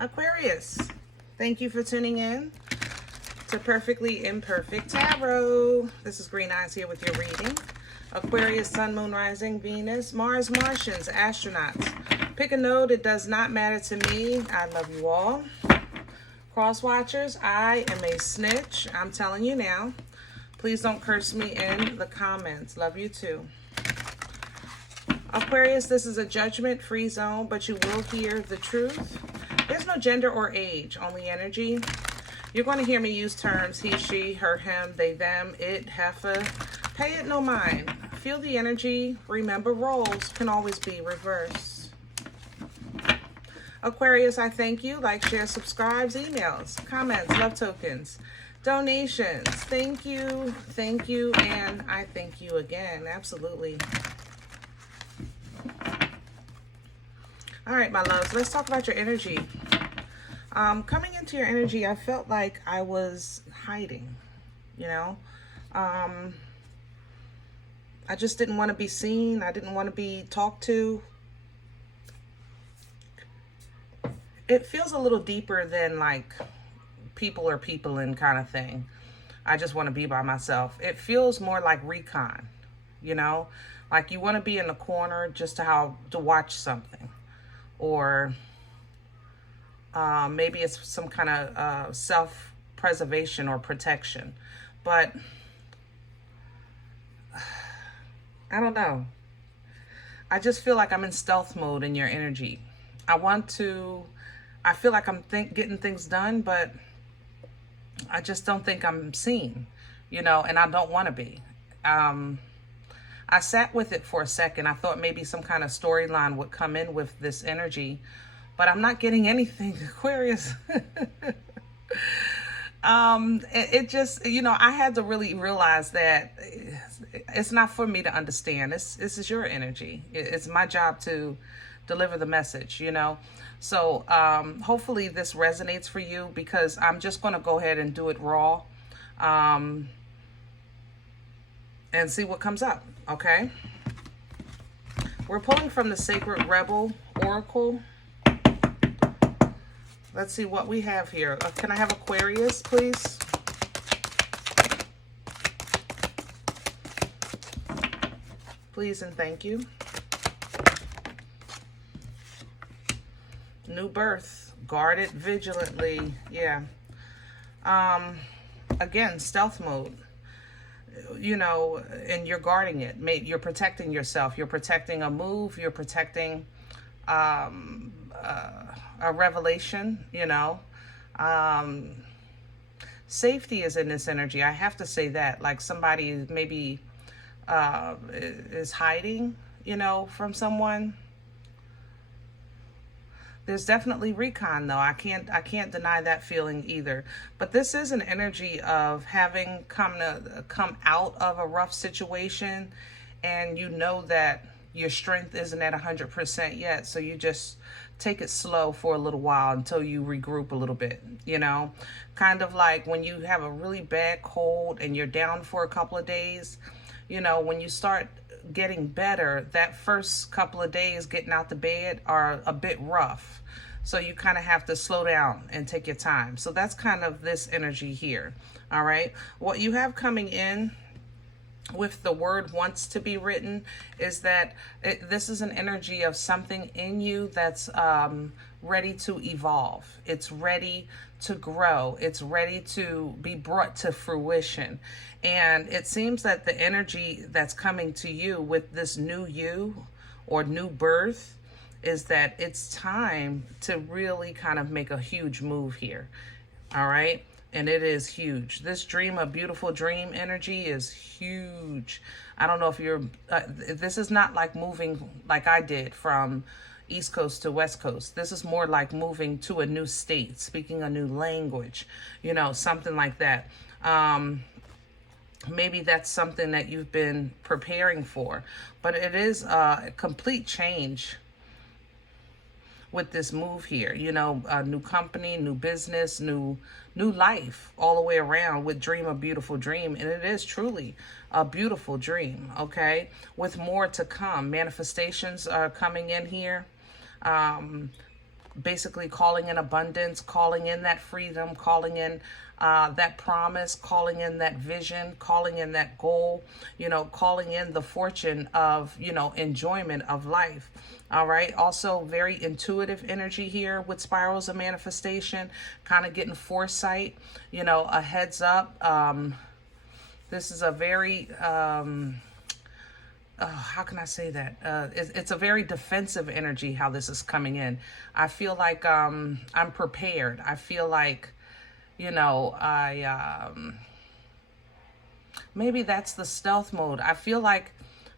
Aquarius, thank you for tuning in to Perfectly Imperfect Tarot. This is Green Eyes here with your reading. Aquarius, Sun, Moon, Rising, Venus, Mars, Martians, astronauts. Pick a node. It does not matter to me. I love you all. Cross watchers, I am a snitch. I'm telling you now. Please don't curse me in the comments. Love you too. Aquarius, this is a judgment-free zone, but you will hear the truth. There's no gender or age, only energy. You're going to hear me use terms he, she, her, him, they, them, it, heifer. Pay it no mind. Feel the energy. Remember, roles can always be reversed. Aquarius, I thank you. Like, share, subscribes, emails, comments, love tokens, donations. Thank you, and I thank you again. Absolutely. All right, my loves, let's talk about your energy. Coming into your energy, I felt like I was hiding, you know. I just didn't want to be seen. I didn't want to be talked to. It feels a little deeper than like people are peopling kind of thing. I just want to be by myself. It feels more like recon, you know, like you want to be in the corner just to watch something, or maybe it's some kind of self-preservation or protection, but I don't know. I just feel like I'm in stealth mode in your energy. I feel like I'm getting things done, but I just don't think I'm seen, you know, and I don't want to be. I sat with it for a second. I thought maybe some kind of storyline would come in with this energy, but I'm not getting anything, Aquarius. It just, you know, I had to really realize that it's not for me to understand. This is your energy. It's my job to deliver the message, you know. So hopefully this resonates for you, because I'm just going to go ahead and do it raw and see what comes up, okay? We're pulling from the Sacred Rebel Oracle. Let's see what we have here. Can I have Aquarius, please? Please and thank you. New birth, guarded vigilantly. Yeah. Again, stealth mode. You know, and you're guarding it. You're protecting yourself. You're protecting a move. You're protecting a revelation, you know. Safety is in this energy. I have to say that. Like somebody maybe is hiding, you know, from someone. There's definitely recon, though. I can't deny that feeling either. But this is an energy of having come out of a rough situation, and you know that your strength isn't at 100% yet, so you just take it slow for a little while until you regroup a little bit, you know? Kind of like when you have a really bad cold and you're down for a couple of days, you know, when you start getting better, that first couple of days getting out the bed are a bit rough. So you kind of have to slow down and take your time. So that's kind of this energy here. All right. What you have coming in with the word wants to be written is that this is an energy of something in you that's ready to evolve. It's ready to grow. It's ready to be brought to fruition. And it seems that the energy that's coming to you with this new you or new birth is that it's time to really kind of make a huge move here. All right. And it is huge. This dream, a beautiful dream energy is huge. I don't know if you're, this is not like moving like I did from East Coast to West Coast. This is more like moving to a new state, speaking a new language, you know, something like that. Maybe that's something that you've been preparing for, but it is a complete change with this move here, you know, a new company, new business, new life all the way around with dream a beautiful dream. And it is truly a beautiful dream, okay, with more to come. Manifestations are coming in here. basically calling in abundance, calling in that freedom, calling in that promise, calling in that vision, calling in that goal, calling in the fortune of, enjoyment of life. All right. Also very intuitive energy here with spirals of manifestation, kind of getting foresight, a heads up. This is a very, how can I say that? It's a very defensive energy, how this is coming in. I feel like I'm prepared. I feel like, maybe that's the stealth mode. I feel like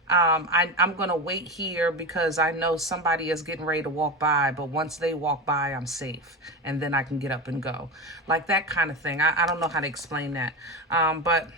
I'm going to wait here because I know somebody is getting ready to walk by, but once they walk by, I'm safe. And then I can get up and go. Like that kind of thing. I don't know how to explain that. But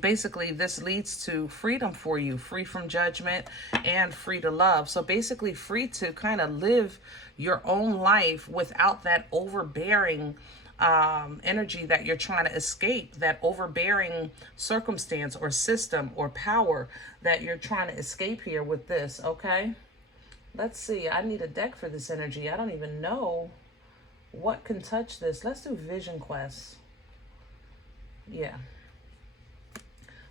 basically, this leads to freedom for you, free from judgment and free to love. So basically free to kind of live your own life without that overbearing energy that you're trying to escape, that overbearing circumstance or system or power that you're trying to escape here with this. Okay, let's see. I need a deck for this energy. I don't even know what can touch this. Let's do Vision Quest. Yeah,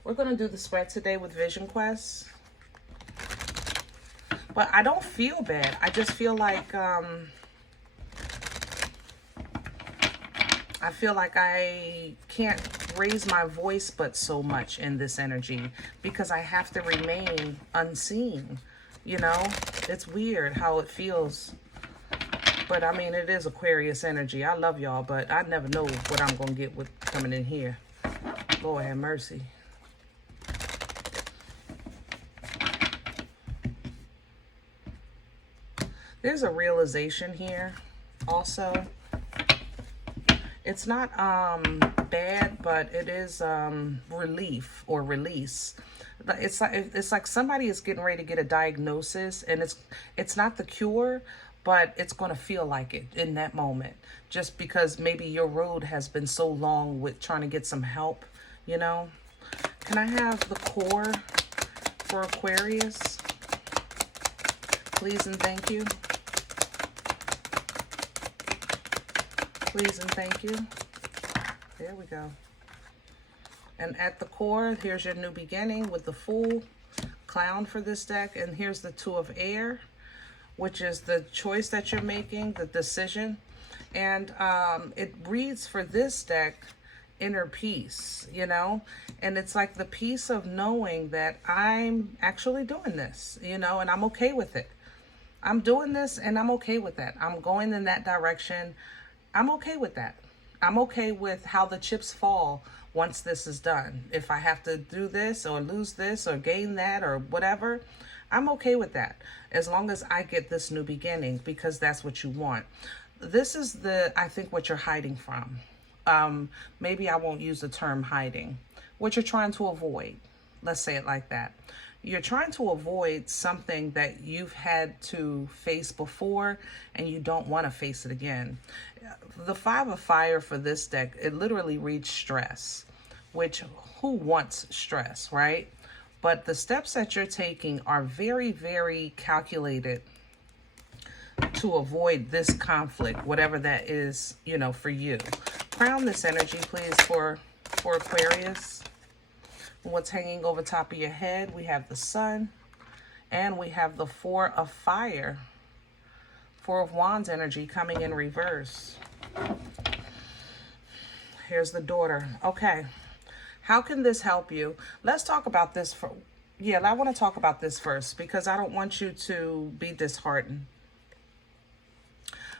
we're going to do the spread today with Vision Quest. But I don't feel bad. I just feel like I can't raise my voice but so much in this energy because I have to remain unseen. It's weird how it feels. But I mean, it is Aquarius energy. I love y'all, but I never know what I'm going to get with coming in here. Lord have mercy. There's a realization here also. It's not bad, but it is relief or release. It's like somebody is getting ready to get a diagnosis, and it's not the cure, but it's going to feel like it in that moment, just because maybe your road has been so long with trying to get some help. Can I have the core for Aquarius, please and thank you? Please and thank you. There we go. And at the core, here's your new beginning with the Fool, Clown for this deck. And here's the Two of Air, which is the choice that you're making, the decision. And it reads for this deck, inner peace, And it's like the peace of knowing that I'm actually doing this, and I'm okay with it. I'm doing this and I'm okay with that. I'm going in that direction. I'm okay with that. I'm okay with how the chips fall once this is done. If I have to do this or lose this or gain that or whatever, I'm okay with that. As long as I get this new beginning, because that's what you want. This is I think what you're hiding from. Maybe I won't use the term hiding. What you're trying to avoid. Let's say it like that. You're trying to avoid something that you've had to face before and you don't want to face it again. The Five of Fire for this deck, it literally reads stress, which who wants stress, right? But the steps that you're taking are very, very calculated to avoid this conflict, whatever that is, for you. Crown this energy, please, for Aquarius. What's hanging over top of your head? We have the Sun, and we have the Four of Fire. Four of Wands energy coming in reverse. Here's the Daughter. Okay. How can this help you? Let's talk about this. I want to talk about this first because I don't want you to be disheartened.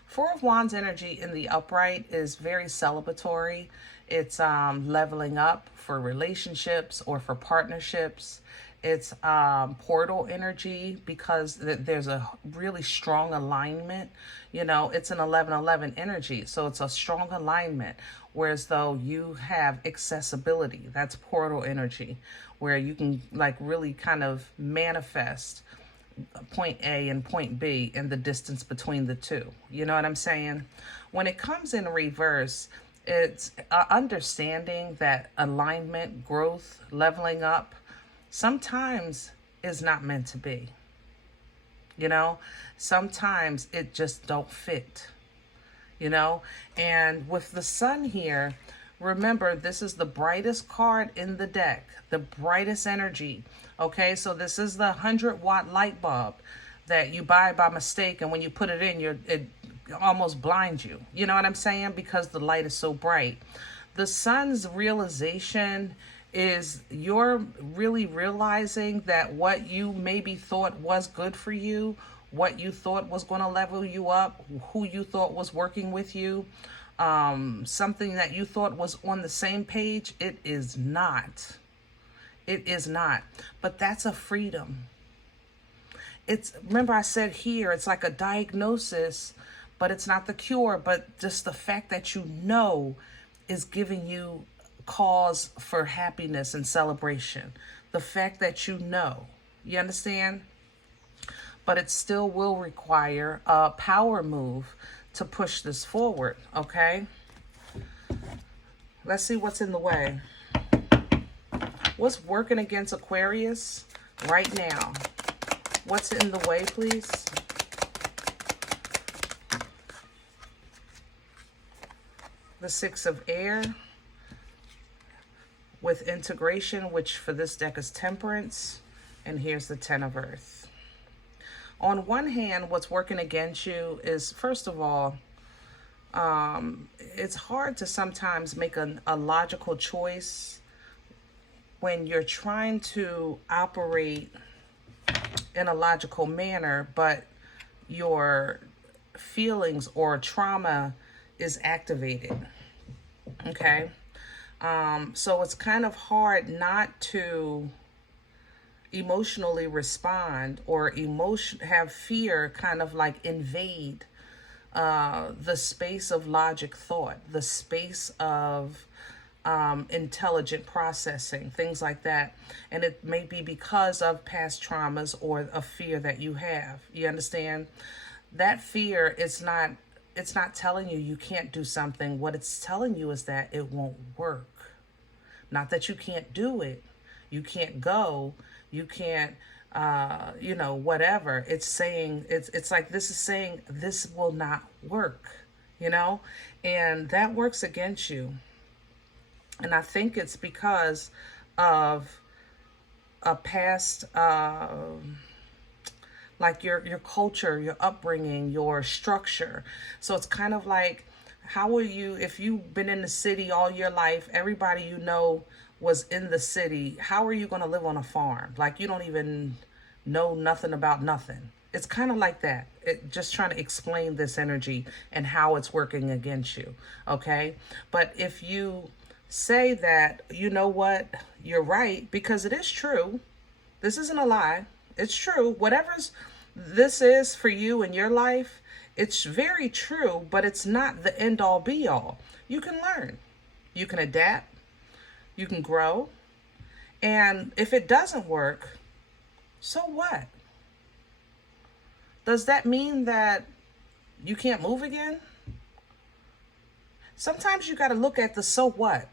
Four of Wands energy in the upright is very celebratory. It's leveling up for relationships or for partnerships. It's portal energy because there's a really strong alignment. It's an 11-11 energy. So it's a strong alignment. Whereas though you have accessibility, that's portal energy, where you can like really kind of manifest point A and point B and the distance between the two. You know what I'm saying? When it comes in reverse, it's understanding that alignment, growth, leveling up sometimes is not meant to be. You know, sometimes it just don't fit, you know. And with the sun here, remember, this is the brightest card in the deck, the brightest energy. Okay, so this is the 100-watt light bulb that you buy by mistake, and when you put it in, it almost blinds you. You know what I'm saying? Because the light is so bright. The sun's realization is you're really realizing that what you maybe thought was good for you, what you thought was going to level you up, who you thought was working with you, something that you thought was on the same page, it is not. It is not. But that's a freedom. It's, remember I said here, it's like a diagnosis, but it's not the cure, but just the fact that you know is giving you cause for happiness and celebration. The fact that you know, you understand? But it still will require a power move to push this forward, okay? Let's see what's in the way. What's working against Aquarius right now? What's in the way, please? The Six of Air with integration, which for this deck is Temperance, and here's the Ten of Earth. On one hand, what's working against you is, first of all, it's hard to sometimes make a logical choice when you're trying to operate in a logical manner, but your feelings or trauma is activated. Okay? So it's kind of hard not to emotionally respond or have fear kind of like invade the space of logic thought, the space of intelligent processing, things like that. And it may be because of past traumas or a fear that you have. You understand? That fear, it's not telling you you can't do something. What it's telling you is that it won't work. Not that you can't do it. You can't go. You can't, whatever. It's saying, it's like this is saying this will not work, and that works against you. And I think it's because of a past, like your culture, your upbringing, your structure. So it's kind of like, how will you, if you've been in the city all your life, everybody you know was in the city, how are you going to live on a farm? Like you don't even know nothing about nothing. It's kind of like that. Just trying to explain this energy and how it's working against you. Okay. But if you say that, you know what, you're right, because it is true. This isn't a lie. It's true. Whatever's this is for you in your life, it's very true, but it's not the end all be all. You can learn. You can adapt. You can grow. And if it doesn't work, so what? Does that mean that you can't move again? Sometimes you got to look at the so what.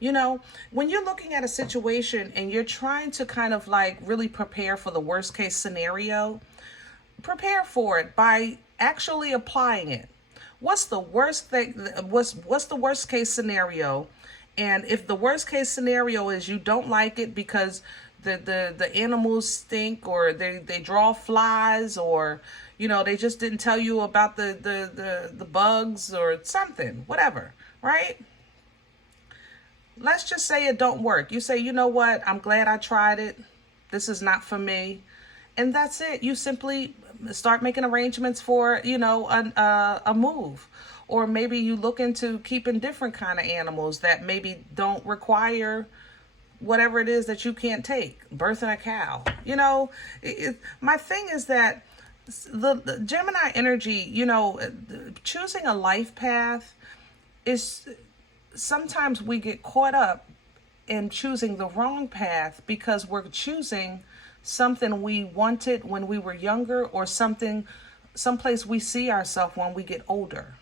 When you're looking at a situation and you're trying to kind of like really prepare for the worst case scenario, prepare for it by actually applying it. What's the worst thing? What's the worst case scenario? And if the worst case scenario is you don't like it because the animals stink, or they draw flies, or they just didn't tell you about the bugs or something, whatever, right? Let's just say it don't work. You say, you know what? I'm glad I tried it. This is not for me. And that's it. You simply start making arrangements for, a move. Or maybe you look into keeping different kind of animals that maybe don't require whatever it is that you can't take. Birthing a cow. My thing is that the Gemini energy, choosing a life path is... Sometimes we get caught up in choosing the wrong path because we're choosing something we wanted when we were younger, or someplace we see ourselves when we get older.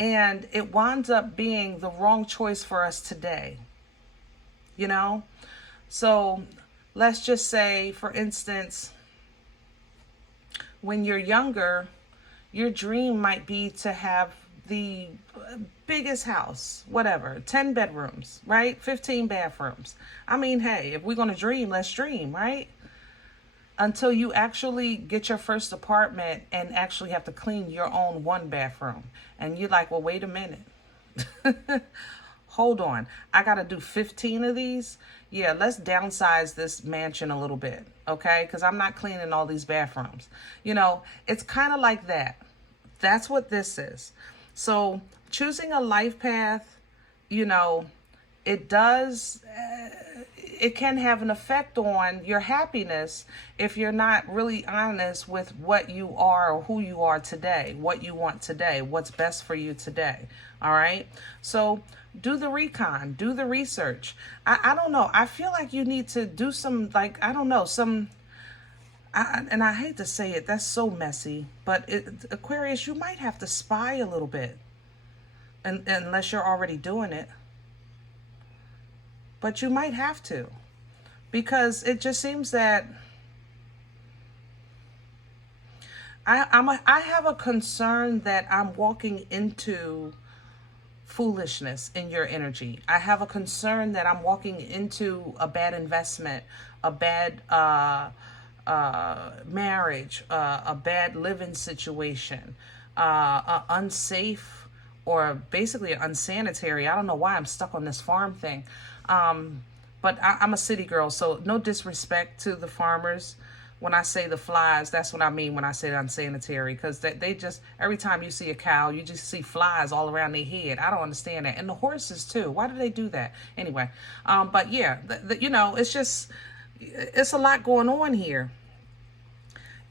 And it winds up being the wrong choice for us today. So let's just say, for instance, when you're younger, your dream might be to have the biggest house, whatever, 10 bedrooms, right? 15 bathrooms. I mean, hey, if we're going to dream, let's dream, right? Until you actually get your first apartment and actually have to clean your own one bathroom. And you're like, well, wait a minute. Hold on. I got to do 15 of these? Yeah, let's downsize this mansion a little bit, okay? Because I'm not cleaning all these bathrooms. You know, it's kind of like that. That's what this is. So choosing a life path, you know, it does, it can have an effect on your happiness if you're not really honest with what you are or who you are today, what you want today, what's best for you today. All right. So do the recon, do the research. I don't know. I feel like you need to do some, like, I don't know, and I hate to say it, that's so messy, but Aquarius, you might have to spy a little bit, unless you're already doing it. But you might have to, because it just seems that I have a concern that I'm walking into foolishness in your energy. I have a concern that I'm walking into a bad investment, a bad marriage, a bad living situation, unsafe, or basically unsanitary. I don't know why I'm stuck on this farm thing. But I'm a city girl, so no disrespect to the farmers. When I say the flies, that's what I mean when I say unsanitary, because they just, every time you see a cow, you just see flies all around their head. I don't understand that. And the horses too. Why do they do that? Anyway, but yeah, you know, it's just, it's a lot going on here.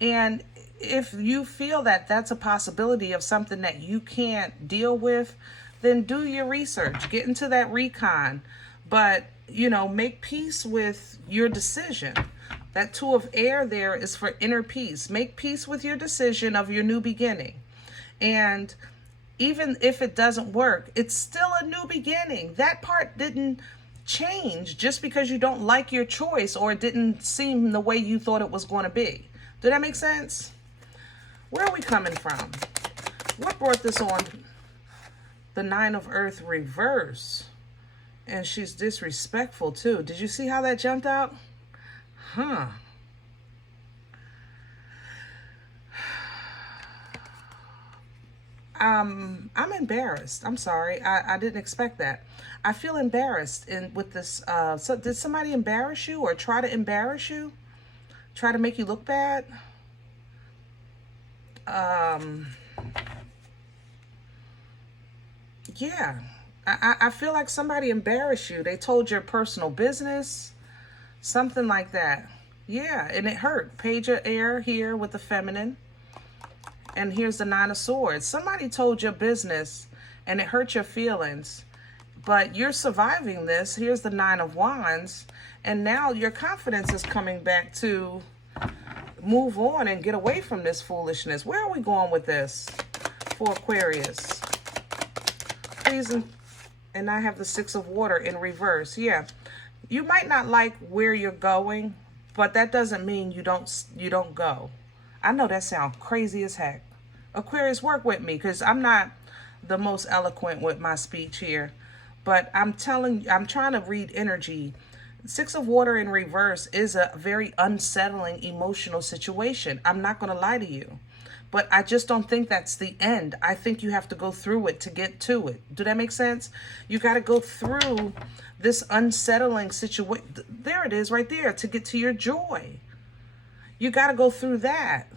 And if you feel that that's a possibility of something that you can't deal with, then do your research, get into that recon, but, you know, make peace with your decision. That Two of Air there is for inner peace. Make peace with your decision of your new beginning. And even if it doesn't work, it's still a new beginning. That part didn't change just because you don't like your choice or it didn't seem the way you thought it was going to be. Did that make sense? Where are we coming from? What brought this on? The Nine of Earth reverse. And she's disrespectful too. Did you see how that jumped out? Huh. I'm embarrassed. I'm sorry. I didn't expect that. I feel embarrassed with this. So did somebody embarrass you or try to embarrass you? Try to make you look bad? Yeah. I feel like somebody embarrassed you. They told your personal business. Something like that. Yeah, and it hurt. Page of Air here with the feminine. And here's the Nine of Swords. Somebody told your business and it hurt your feelings. But you're surviving this. Here's the Nine of Wands. And now your confidence is coming back to move on and get away from this foolishness. Where are we going with this for Aquarius? Please, and I have the Six of Water in reverse. Yeah. You might not like where you're going, but that doesn't mean you don't go. I know that sounds crazy as heck. Aquarius, work with me, because I'm not the most eloquent with my speech here. But I'm trying to read energy. Six of Water in reverse is a very unsettling emotional situation. I'm not going to lie to you. But I just don't think that's the end. I think you have to go through it to get to it. Do that make sense? You got to go through this unsettling situation. There it is right there, to get to your joy. You got to go through that.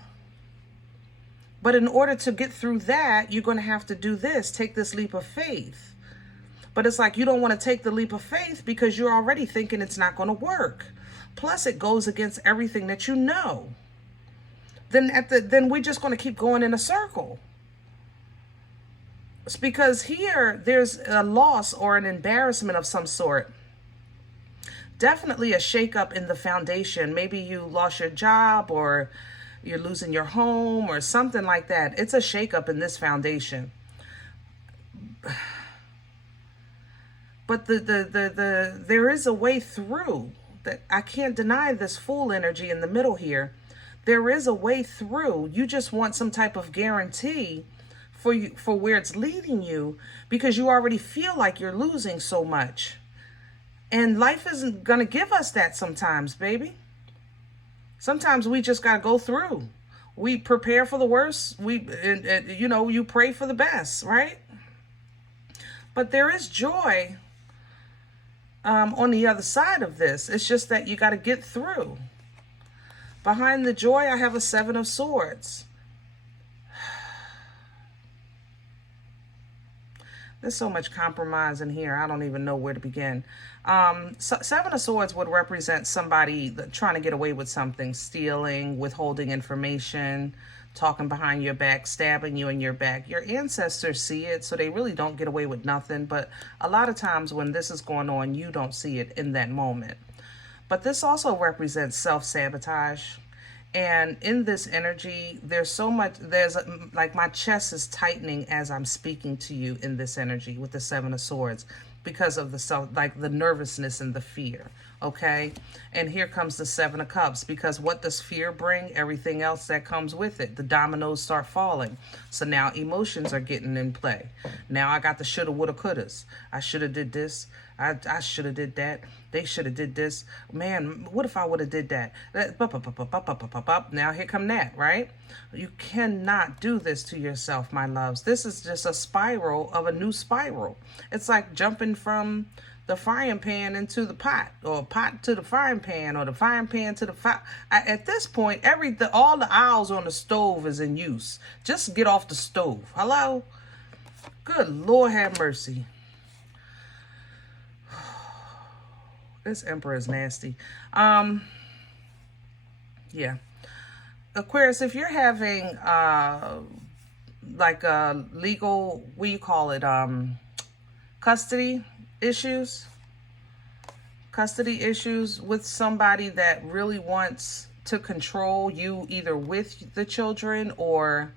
But in order to get through that, you're going to have to do this, take this leap of faith. But it's like you don't want to take the leap of faith because you're already thinking it's not going to work. Plus, it goes against everything that you know. Then we're just going to keep going in a circle. It's because here there's a loss or an embarrassment of some sort. Definitely a shakeup in the foundation. Maybe you lost your job or you're losing your home or something like that. It's a shakeup in this foundation. But there is a way through. That I can't deny this Fool energy in the middle here. There is a way through. You just want some type of guarantee for you, for where it's leading you, because you already feel like you're losing so much. And life isn't going to give us that sometimes, baby. Sometimes we just got to go through. We prepare for the worst. You pray for the best, right? But there is joy on the other side of this. It's just that you got to get through. Behind the joy, I have a 7 of Swords. There's so much compromise in here. I don't even know where to begin. 7 of Swords would represent somebody trying to get away with something, stealing, withholding information, talking behind your back, stabbing you in your back. Your ancestors see it, so they really don't get away with nothing. But a lot of times when this is going on, you don't see it in that moment. But this also represents self-sabotage. And in this energy, there's so much, like my chest is tightening as I'm speaking to you in this energy with the 7 of Swords, because of the nervousness and the fear. Okay. And here comes the 7 of Cups, because what does fear bring? Everything else that comes with it. The dominoes start falling. So now emotions are getting in play. Now I got the shoulda, woulda, couldas. I should have did this. I should have did that. They should have did this. Man, what if I would have did that? Now here come that, right? You cannot do this to yourself, my loves. This is just a spiral of a new spiral. It's like jumping from the frying pan into the pot, or pot to the frying pan, or the frying pan to the fire. At this point, all the aisles on the stove is in use. Just get off the stove. Hello? Good Lord have mercy. This Emperor is nasty. Yeah. Aquarius, if you're having like a legal, what do you call it? Custody issues with somebody that really wants to control you, either with the children, or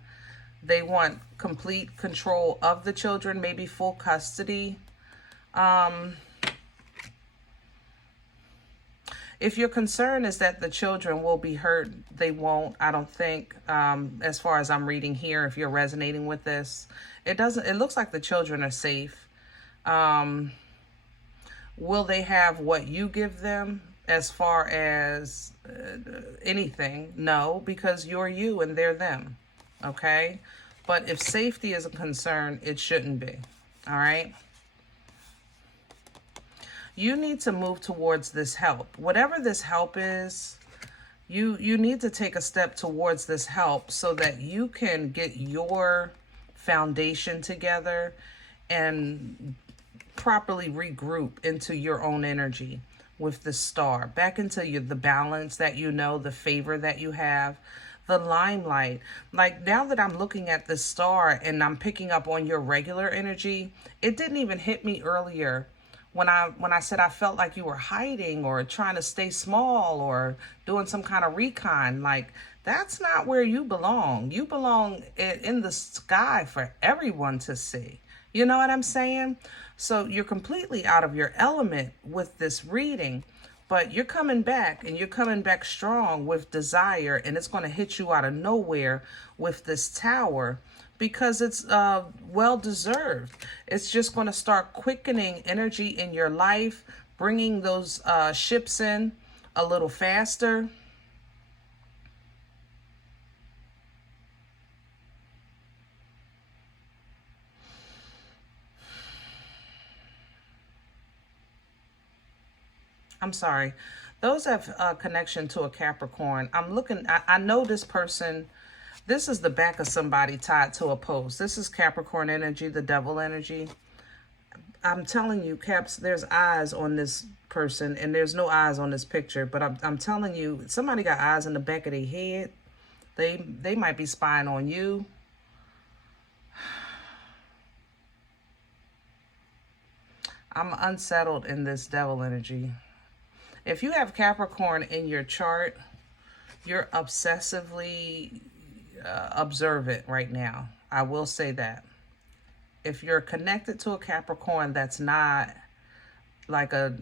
they want complete control of the children, maybe full custody. If your concern is that the children will be hurt, they won't. I don't think, as far as I'm reading here, if you're resonating with this, it looks like the children are safe. Will they have what you give them as far as anything? No, because you're you and they're them. Okay. But if safety is a concern, it shouldn't be. All right. You need to move towards this help. Whatever this help is, you need to take a step towards this help so that you can get your foundation together and properly regroup into your own energy with the star. Back into the balance that you know, the favor that you have, the limelight. Like, now that I'm looking at this star and I'm picking up on your regular energy, it didn't even hit me earlier when I said I felt like you were hiding or trying to stay small or doing some kind of recon. Like, that's not where you belong. You belong in the sky for everyone to see. You know what I'm saying? So you're completely out of your element with this reading, but you're coming back, and you're coming back strong with desire, and it's going to hit you out of nowhere with this Tower, because it's well-deserved. It's just going to start quickening energy in your life, bringing those ships in a little faster. I'm sorry. Those have a connection to a Capricorn. I'm looking, I know this person. This is the back of somebody tied to a post. This is Capricorn energy, the devil energy. I'm telling you, Caps, there's eyes on this person, and there's no eyes on this picture. But I'm telling you, somebody got eyes in the back of their head. They might be spying on you. I'm unsettled in this devil energy. If you have Capricorn in your chart, you're obsessively observant right now. I will say that. If you're connected to a Capricorn that's not like a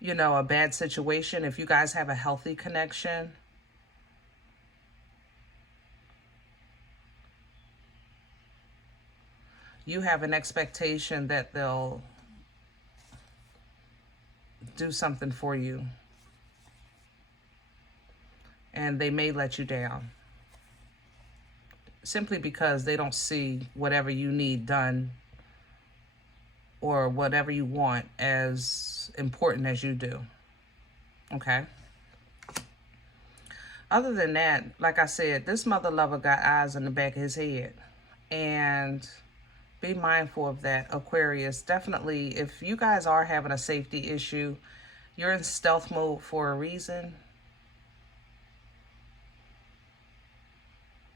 bad situation, if you guys have a healthy connection, you have an expectation that they'll do something for you. And they may let you down. Simply because they don't see whatever you need done or whatever you want as important as you do. Okay? Other than that, like I said, this mother lover got eyes in the back of his head. And be mindful of that, Aquarius. Definitely, if you guys are having a safety issue, you're in stealth mode for a reason.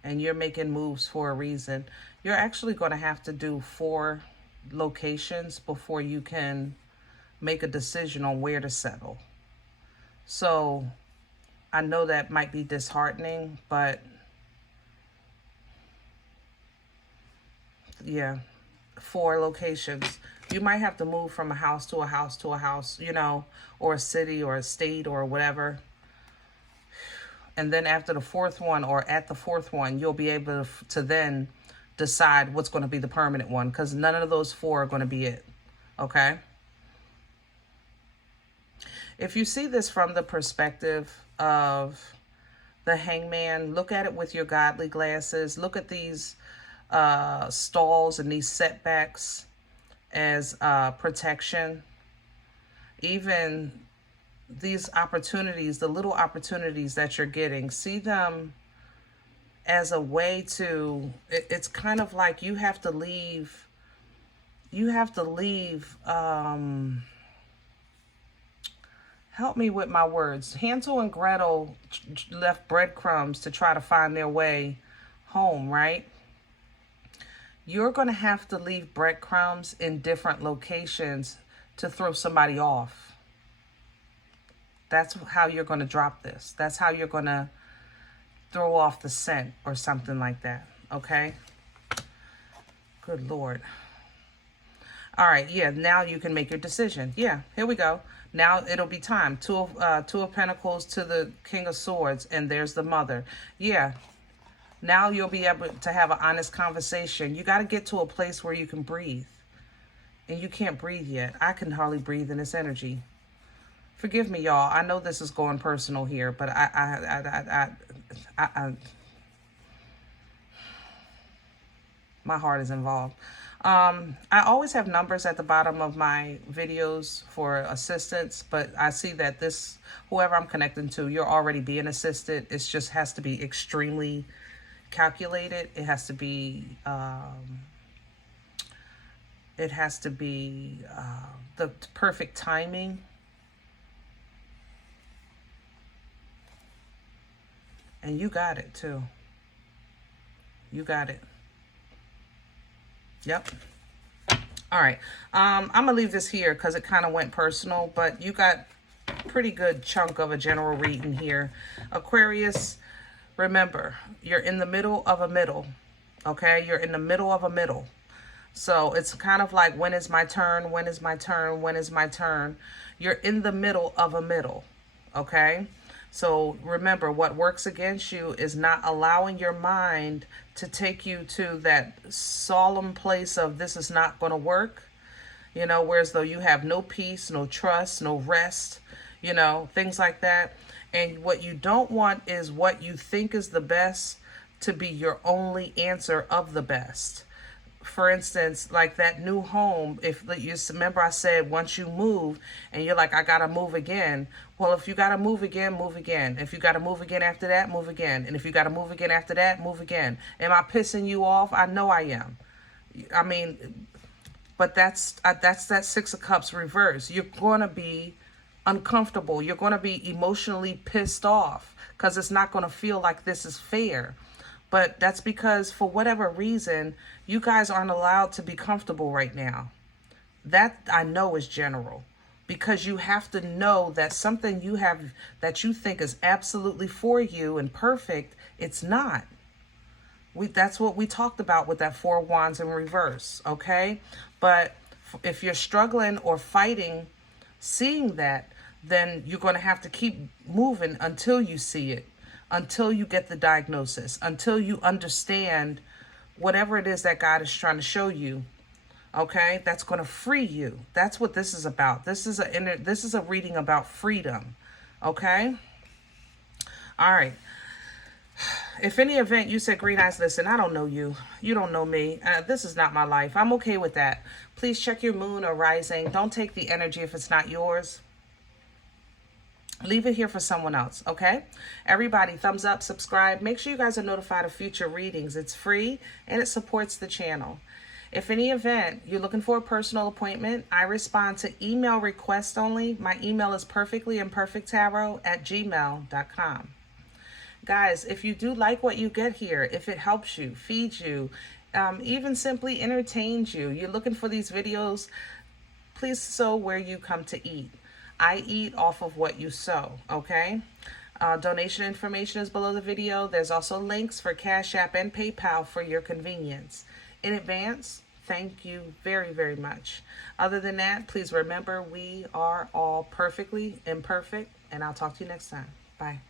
And you're making moves for a reason. You're actually going to have to do 4 locations before you can make a decision on where to settle. So I know that might be disheartening, but yeah, 4 locations. You might have to move from a house to a house to a house, you know, or a city or a state or whatever. And then after the 4th one, or at the 4th one, you'll be able to then decide what's going to be the permanent one, because none of those 4 are going to be it. Okay? If you see this from the perspective of the Hangman, look at it with your godly glasses. Look at these stalls and these setbacks as protection. Even these opportunities, the little opportunities that you're getting, see them as a way to, it's kind of like you have to leave, help me with my words. Hansel and Gretel left breadcrumbs to try to find their way home, right? You're going to have to leave breadcrumbs in different locations to throw somebody off. That's how you're going to drop this. That's how you're going to throw off the scent or something like that. Okay? Good Lord. All right. Yeah. Now you can make your decision. Yeah. Here we go. Now it'll be time. Two of Pentacles to the King of Swords. And there's the Mother. Yeah. Now you'll be able to have an honest conversation. You got to get to a place where you can breathe. And you can't breathe yet. I can hardly breathe in this energy. Forgive me, y'all. I know this is going personal here, but my heart is involved. I always have numbers at the bottom of my videos for assistance, but I see that this, whoever I'm connecting to, you're already being assisted. It just has to be extremely calculated. It has to be, the perfect timing. And you got it too. You got it. Yep. All right. I'm going to leave this here because it kind of went personal, but you got a pretty good chunk of a general reading here. Aquarius, remember, you're in the middle of a middle. Okay? You're in the middle of a middle. So it's kind of like, when is my turn? When is my turn? When is my turn? You're in the middle of a middle. Okay? So remember, what works against you is not allowing your mind to take you to that solemn place of this is not going to work, you know, whereas though you have no peace, no trust, no rest, you know, things like that. And what you don't want is what you think is the best to be your only answer of the best. For instance, like that new home, if you remember I said once you move and you're like, I got to move again. Well, if you got to move again, move again. If you got to move again after that, move again. And if you got to move again after that, move again. Am I pissing you off? I know I am. I mean, but that's that 6 of Cups reverse. You're going to be uncomfortable. You're going to be emotionally pissed off because it's not going to feel like this is fair. But that's because for whatever reason, you guys aren't allowed to be comfortable right now. That I know is general, because you have to know that something you have that you think is absolutely for you and perfect, it's not. That's what we talked about with that 4 of Wands in reverse, okay? But if you're struggling or fighting seeing that, then you're going to have to keep moving until you see it. Until you get the diagnosis, until you understand whatever it is that God is trying to show you, Okay, that's going to free you. That's what this is about. This is a reading about freedom. Okay. All right. If any event you said, Green Eyes, listen, I don't know you. You don't know me. This is not my life. I'm okay with that. Please check your moon or rising. Don't take the energy if it's not yours. Leave it here for someone else, okay? Everybody, thumbs up, subscribe. Make sure you guys are notified of future readings. It's free and it supports the channel. If any event you're looking for a personal appointment, I respond to email requests only. My email is perfectlyimperfecttarot@gmail.com. Guys, if you do like what you get here, if it helps you, feeds you, even simply entertains you, you're looking for these videos, please sow where you come to eat. I eat off of what you sow, okay? Donation information is below the video. There's also links for Cash App and PayPal for your convenience. In advance, thank you very, very much. Other than that, please remember we are all perfectly imperfect, and I'll talk to you next time. Bye.